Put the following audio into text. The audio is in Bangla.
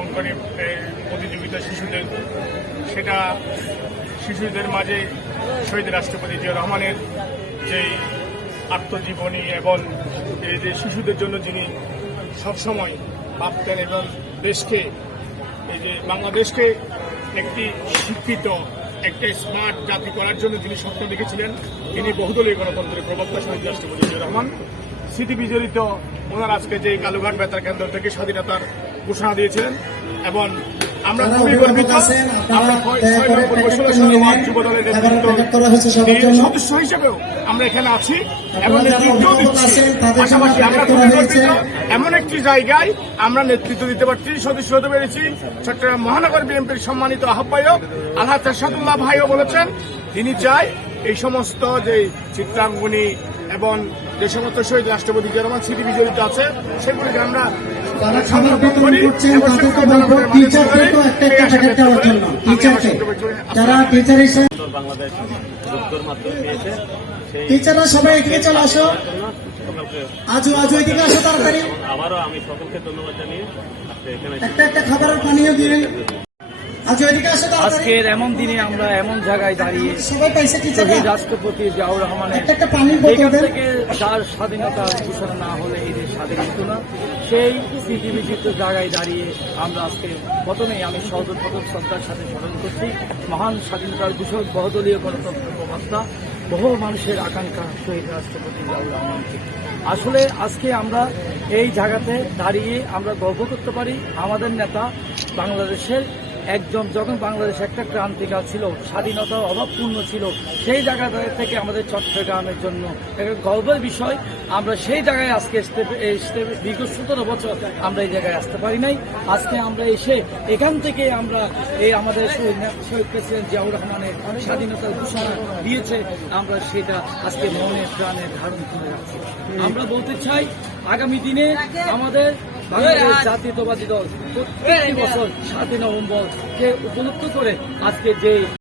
অঙ্কনে প্রতিযোগিতা শিশুদের, সেটা শিশুদের মাঝে শহীদ রাষ্ট্রপতি জিয়া রহমানের যেই আত্মজীবনী এবং এই যে শিশুদের জন্য যিনি সবসময় ভাবতেন এবং দেশকে, এই যে বাংলাদেশকে একটি শিক্ষিত, একটা স্মার্ট জাতি করার জন্য যিনি স্বপ্ন দেখেছিলেন, তিনি বহুদলীয় গণতন্ত্রের প্রবক্তা শহীদ রাষ্ট্রপতি জিয়া রহমান। স্মৃতি বিজড়িত ওনার আজকে যে কালুঘাট বেতার কেন্দ্র থেকে স্বাধীনতার ঘোষণা দিয়েছিলেন এবং আমরা খুবই গর্বিত আমরা। যুব দলের। সদস্য হিসেবেও আমরা এখানে আছি এবং নেতৃত্ব দিচ্ছি পাশাপাশি আমরা খুবই গর্বিত এমন একটি জায়গায় আমরা নেতৃত্ব দিতে পারছি সদস্য হতে পেরেছি চট্টগ্রাম মহানগর বিএনপির সম্মানিত আহ্বায়ক আলহাজ সাদুল্লাহ ভাইও বলেছেন তিনি চাই এই সমস্ত যে চিত্রাঙ্গনী এবং যে সমস্ত শহীদ রাষ্ট্রপতি রহমান স্মৃতি বিজড়িত আছে সেগুলিকে আমরা টিচাররা সবাই এদিকে চলে আসো। আজু আজু এদিকে আসো তাড়াতাড়ি। আবারও আমি সকলকে ধন্যবাদ জানিয়ে একটা একটা খাবারের পানীয় দিয়ে আজু এদিকে আসো তাড়াতাড়ি আজকের এমন দিনে আমরা এমন জায়গায় দাঁড়িয়ে শহীদ রাষ্ট্রপতি জিয়াউর রহমানের এখান থেকে যার স্বাধীনতা ঘোষণা না হলে এই দেশ স্বাধীন হতো না। সেই স্মৃতিবিচিত্র জায়গায় দাঁড়িয়ে আমরা আজকে প্রথমেই আমি সর্বপ্রথম শ্রদ্ধার সাথে স্মরণ করছি। মহান স্বাধীনতার ঘোষক বহুদলীয় গণতন্ত্র প্রবক্তা বহু মানুষের আকাঙ্ক্ষা শহীদ রাষ্ট্রপতি জিয়াউর রহমানকে। আসলে আজকে আমরা এই জায়গাতে দাঁড়িয়ে আমরা গর্ব করতে পারি। আমাদের নেতা বাংলাদেশের একজন যখন বাংলাদেশ একটা ক্রান্তিকাল ছিল স্বাধীনতার অভাবপূর্ণ ছিল, সেই জায়গা থেকে আমাদের চট্টগ্রামের জন্য একটা গর্বের বিষয়। আমরা সেই জায়গায় আজকে আসতে আসতে দীর্ঘ সতেরো বছর আমরা এই জায়গায় আসতে পারি নাই। আজকে আমরা এসে এখান থেকে আমরা এই আমাদের শহীদ প্রেসিডেন্ট জিয়াউর রহমানের স্বাধীনতার ঘোষণা দিয়েছে। আমরা সেটা আজকে মনে প্রাণে ধারণ করে আছি আমরা বলতে চাই, আগামী দিনে আমাদের বাংলাদেশ জাতীয়তাবাদী দল প্রত্যেকটি বছর সাতই নভেম্বর কে উপলক্ষ করে আজকে যে